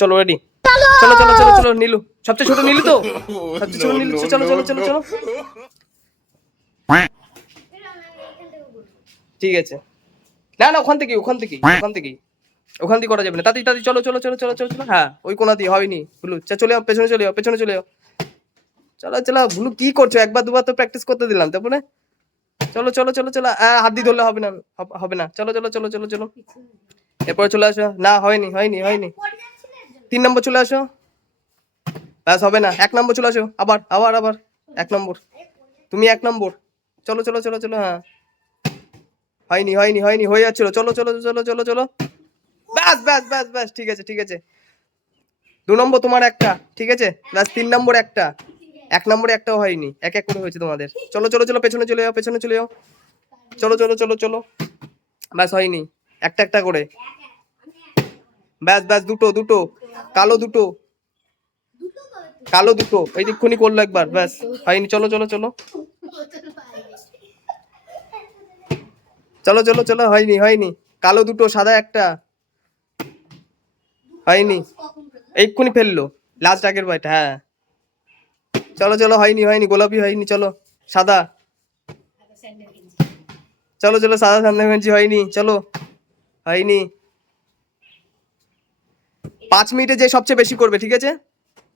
চলো রেডি, চলো চলো চলো চলো। নীলু সবচেয়ে ছোট, নীলু তো সবচেয়ে ছোট নীলু। চলো চলো চলো চলো। ঠিক আছে, না না ওখান থেকে ওখান থেকে করা যাবে না। তাড়াতাড়ি তাড়াতাড়ি চলো চলো চলো চলো চলো চলো। হ্যাঁ ওই কোনা দিয়ে হয়নি। ভুলু চলে যাও, পেছনে চলে যাও, পেছনে চলে যাও। চলো চলো। ভুলু কি করছো? একবার দুবার তো প্র্যাকটিস করতে দিলাম, তারপরে চলো চলো চলো চলো। হাত দিয়ে ধরলে হবে না, হবে না। চলো চলো চলো চলো চলো। এরপরে চলে আসো। না হয়নি হয়নি হয়নি। 3 নম্বর চলে আসো। ব্যাস হবে না। 1 নম্বর চলে আসো। আবার আবার আবার 1 নম্বর। তুমি 1 নম্বর। চলো চলো চলো চলো। হ্যাঁ হয়নি হয়নি হয়নি, হয়ে যাচ্ছিল। চলো চলো চলো চলো চলো। ব্যাস ব্যাস ব্যাস ব্যাস, ঠিক আছে ঠিক আছে। 2 নম্বর তোমার একটা, ঠিক আছে। ব্যাস 3 নম্বর একটা। 1 নম্বরে একটাও হয়নি, এক এক করে হয়েছে তোমাদের। চলো চলো চলো, পেছনে চলে যাও, পেছনে চলে যাও। চলো চলো চলো চলো। ব্যাস হয়নি, একটা একটা করে। ব্যাস ব্যাস, দুটো দুটো কালো, দুটো কালো, দুটো এই দিকক্ষণি করলো একবার। ব্যাস হয়নি। চলো চলো চলো চলো চলো চলো। হয়নি হয়নি। কালো দুটো, সাদা একটা। হয়নি, এইক্ষুনি ফেললো লাস্ট আগের বয়টা। হ্যাঁ চলো চলো। হয়নি হয়নি, গোলাপি হয়নি। চলো সাদা। চলো চলো, সাদা সামনে গেঞ্জি। হয়নি, চলো হয়নি। 5 মিনিটে যে সবচেয়ে বেশি করবে, ঠিক আছে।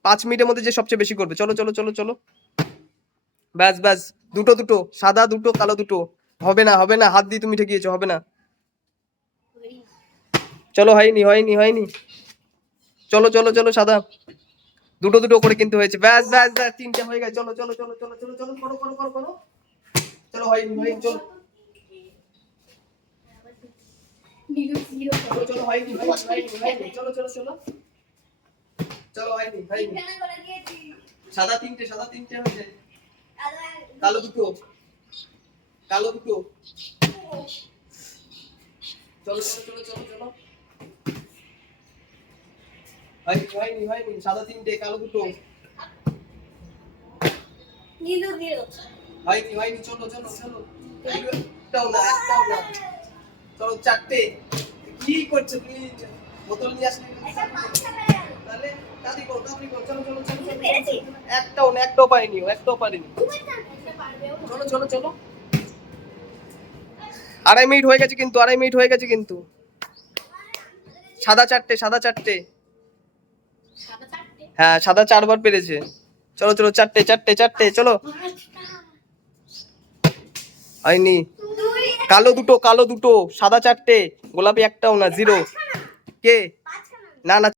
5 মিনিটের মধ্যে যে সবচেয়ে বেশি করবে। চলো চলো চলো চলো। ব্যাস ব্যাস, দুটো দুটো, সাদা দুটো, কালো দুটো। হবে না হবে না, হাত দিয়ে তুমি ঠেকিয়েছো, হবে না। চলো হয়নি হয়নি হয়নি। চলো চলো চলো, সাদা। দুটো দুটো করে কিন্তু হয়েছে। ব্যাস ব্যাস ব্যাস, 3টে হয়ে গেছে। চলো চলো চলো চলো চলো চলো, করো করো করো করো। চলো হয়নি হয়নি, চলো চলো চলো। হয়নি হয়নি হয়নি হয়নি। চলো চলো চলো চলো। হয়নি হয়নি। সাদা 3টে, সাদা 3টে হয়েছে। কালো দুটো, কালো দুটো। চলো চলো চলো চলো চলো। হয়নি হয়নি হয়নি। সাদা 3টে, কালো দুটো। হয়নি হয়নি। চলো চলো চলো। একটাও না, একটাও না। চলো 4টে। কি করছো তুমি? বোতল নিয়ে আসলে তাহলে তাড়াতাড়ি করো, তাড়াতাড়ি করো। চলো চলো চলো চলো। একটাও না, একটাও পারিনি, একটাও পারিনি। চলো চলো চলো। 2.5 মিনিট হয়ে গেছে কিন্তু, 2.5 মিনিট হয়ে গেছে কিন্তু। সাদা 4টে, সাদা 4টে। হ্যাঁ সাদা 4বার পেরেছে। চলো চলো, 4টে 4টে 4টে। চলো হয়নি। কালো দুটো, কালো দুটো, সাদা 4টে, গোলাপি একটাও না, 0। কে? না না।